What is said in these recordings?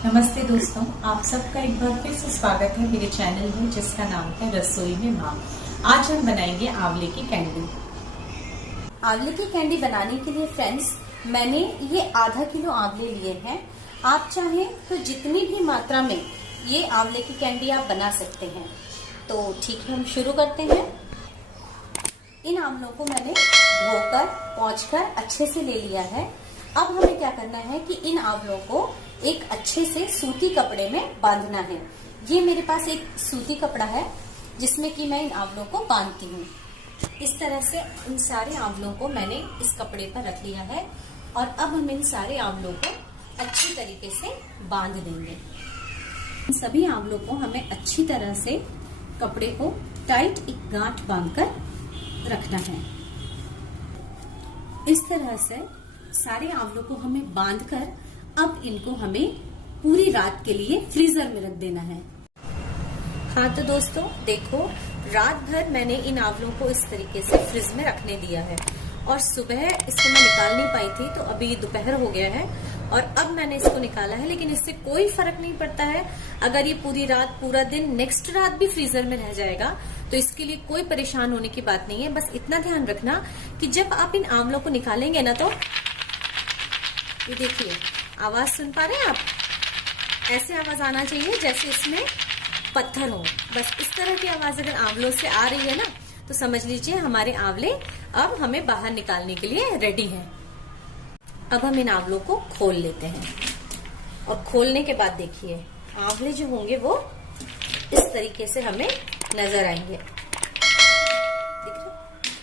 नमस्ते दोस्तों, आप सबका एक बार फिर से स्वागत है मेरे चैनल में जिसका नाम है रसोई में माँ। आज हम बनाएंगे आंवले की कैंडी। आंवले की कैंडी बनाने के लिए फ्रेंड्स मैंने ये आधा किलो आंवले लिए हैं। आप चाहें तो जितनी भी मात्रा में ये आंवले की कैंडी आप बना सकते हैं। तो ठीक है, हम शुरू करते हैं। इन आंवलों को मैंने धोकर पोंछकर अच्छे से ले लिया है। अब हमें क्या करना है कि इन आंवलों को एक अच्छे से सूती कपड़े में बांधना है। ये मेरे पास एक सूती कपड़ा है जिसमें कि मैं इन आंवलों को बांधती हूँ। इस तरह से इन सारे आंवलों को मैंने इस कपड़े पर रख लिया है और अब हम इन सारे आंवलों को अच्छी तरीके से बांध देंगे। इन सभी आंवलों को हमें अच्छी तरह से कपड़े को टाइट एक गांठ बांधकर रखना है। इस तरह से सारे आंवलों को हमें बांधकर अब इनको हमें पूरी रात के लिए फ्रीजर में रख देना है। हाँ तो दोस्तों देखो, रात भर मैंने इन आंवलों को इस तरीके से फ्रिज में रखने दिया है और सुबह इसको मैं निकाल नहीं पाई थी, तो अभी दोपहर हो गया है और अब मैंने इसको निकाला है। लेकिन इससे कोई फर्क नहीं पड़ता है अगर ये पूरी रात पूरा दिन नेक्स्ट रात भी फ्रीजर में रह जाएगा, तो इसके लिए कोई परेशान होने की बात नहीं है। बस इतना ध्यान रखना कि जब आप इन आंवलों को निकालेंगे ना, तो ये देखिए आवाज सुन पा रहे हैं आप, ऐसे आवाज आना चाहिए जैसे इसमें पत्थर हो। बस इस तरह की आवाज अगर आंवलों से आ रही है ना, तो समझ लीजिए हमारे आंवले अब हमें बाहर निकालने के लिए रेडी हैं। अब हम इन आंवलों को खोल लेते हैं और खोलने के बाद देखिए आंवले जो होंगे वो इस तरीके से हमें नजर आएंगे। दिख रहा है?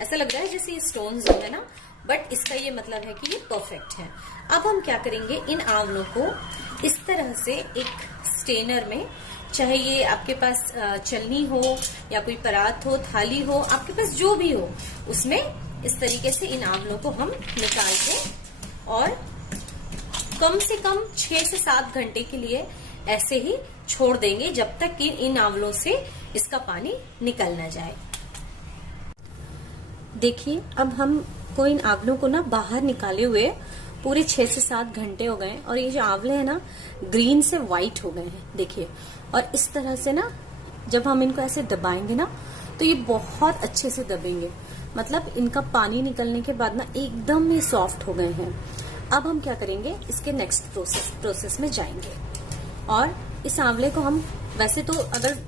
ऐसा लग रहा है जैसे ये स्टोन्स हो है ना, बट इसका ये मतलब है कि ये परफेक्ट है। अब हम क्या करेंगे, इन आंवलों को इस तरह से एक स्टेनर में, चाहे ये आपके पास चलनी हो या कोई परात हो, थाली हो, आपके पास जो भी हो, उसमें इस तरीके से इन आंवलों को हम निकाल के और कम से कम 6 से 7 घंटे के लिए ऐसे ही छोड़ देंगे जब तक कि इन आंवलों से इसका पानी निकल ना जाए। देखिए अब हम को इन आंवलों को ना बाहर निकाले हुए पूरे 6 से 7 घंटे हो गए और ये जो आंवले हैं ना ग्रीन से व्हाइट हो गए हैं। देखिए, और इस तरह से ना जब हम इनको ऐसे दबाएंगे ना, तो ये बहुत अच्छे से दबेंगे। मतलब इनका पानी निकलने के बाद ना एकदम ये सॉफ्ट हो गए हैं। अब हम क्या करेंगे, इसके नेक्स्ट प्रोसेस में जाएंगे और इस आंवले को हम, वैसे तो अगर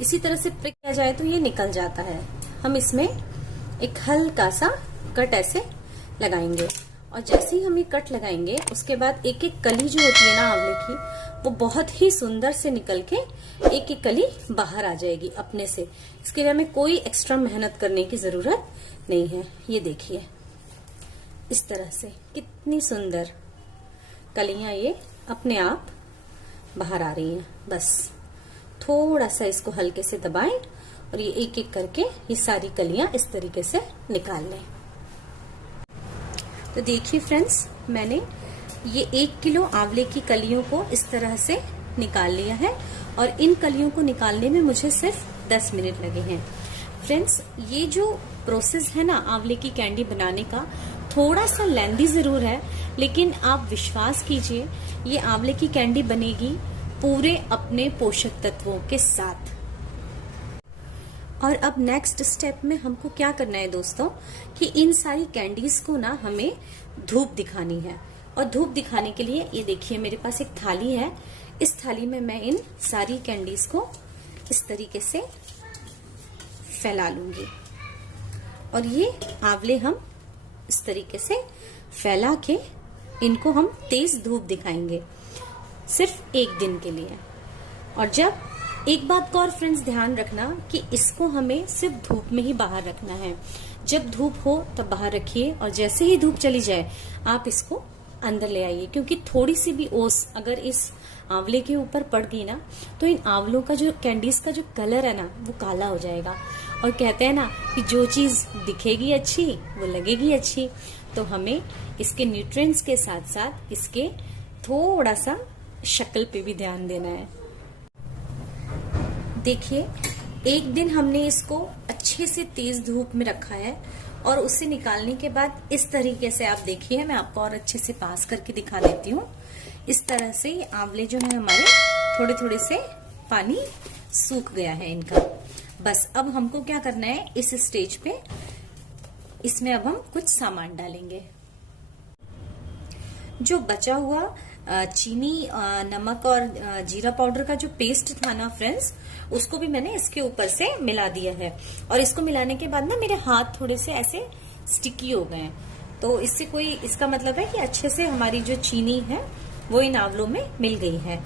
इसी तरह से प्रिक किया जाए तो ये निकल जाता है। हम इसमें एक हल्का सा कट ऐसे लगाएंगे और जैसे ही हम ये कट लगाएंगे उसके बाद एक एक कली जो होती है ना आंवले की, वो बहुत ही सुंदर से निकल के एक एक कली बाहर आ जाएगी अपने से। इसके लिए हमें कोई एक्स्ट्रा मेहनत करने की जरूरत नहीं है। ये देखिए इस तरह से कितनी सुंदर कलियां ये अपने आप बाहर आ रही हैं। बस थोड़ा सा इसको हल्के से दबाएं और ये एक एक करके ये सारी कलियां इस तरीके से निकाल लें। तो देखिए फ्रेंड्स, मैंने ये 1 किलो आंवले की कलियों को इस तरह से निकाल लिया है और इन कलियों को निकालने में मुझे सिर्फ 10 मिनट लगे हैं। फ्रेंड्स, ये जो प्रोसेस है ना आंवले की कैंडी बनाने का, थोड़ा सा लेंदी जरूर है, लेकिन आप विश्वास कीजिए ये आंवले की कैंडी बनेगी पूरे अपने पोषक तत्वों के साथ। और अब नेक्स्ट स्टेप में हमको क्या करना है दोस्तों, कि इन सारी कैंडीज को ना हमें धूप दिखानी है। और धूप दिखाने के लिए ये देखिए मेरे पास एक थाली है। इस थाली में मैं इन सारी कैंडीज को इस तरीके से फैला लूंगी और ये आंवले हम इस तरीके से फैला के इनको हम तेज धूप दिखाएंगे सिर्फ 1 दिन के लिए। और जब एक बात का और फ्रेंड्स ध्यान रखना कि इसको हमें सिर्फ धूप में ही बाहर रखना है। जब धूप हो तब बाहर रखिए और जैसे ही धूप चली जाए आप इसको अंदर ले आइए, क्योंकि थोड़ी सी भी ओस अगर इस आंवले के ऊपर पड़ गई ना, तो इन आंवलों का जो कैंडीज का जो कलर है ना वो काला हो जाएगा। और कहते हैं ना कि जो चीज दिखेगी अच्छी वो लगेगी अच्छी, तो हमें इसके न्यूट्रिएंट्स के साथ साथ इसके थोड़ा सा शक्ल पे भी ध्यान देना है। देखिए 1 दिन हमने इसको अच्छे से तेज धूप में रखा है और उसे निकालने के बाद इस तरीके से आप देखिए, मैं आपको और अच्छे से पास करके दिखा देती हूँ। इस तरह से ये आंवले जो है हमारे थोड़े थोड़े से पानी सूख गया है इनका। बस अब हमको क्या करना है, इस स्टेज पे इसमें अब हम कुछ सामान डालेंगे। जो बचा हुआ चीनी, नमक और जीरा पाउडर का जो पेस्ट था ना फ्रेंड्स, उसको भी मैंने इसके ऊपर से मिला दिया है। और इसको मिलाने के बाद ना मेरे हाथ थोड़े से ऐसे स्टिकी हो गए, तो इससे इसका मतलब है कि अच्छे से हमारी जो चीनी है वो इन आंवलों में मिल गई है।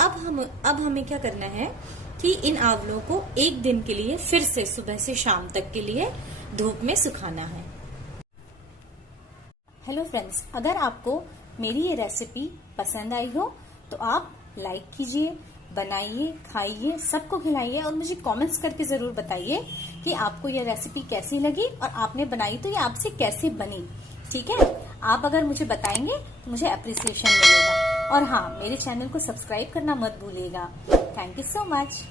अब हमें क्या करना है कि इन आंवलों को एक दिन के लिए फिर से सुबह से शाम तक के लिए धूप में सुखाना है। हेलो फ्रेंड्स, अगर आपको मेरी ये रेसिपी पसंद आई हो तो आप लाइक कीजिए, बनाइए, खाइए, सबको खिलाइए और मुझे कमेंट्स करके जरूर बताइए कि आपको ये रेसिपी कैसी लगी और आपने बनाई तो ये आपसे कैसे बनी। ठीक है, आप अगर मुझे बताएंगे तो मुझे अप्रिसिएशन मिलेगा। और हाँ, मेरे चैनल को सब्सक्राइब करना मत भूलिएगा। Thank you so much.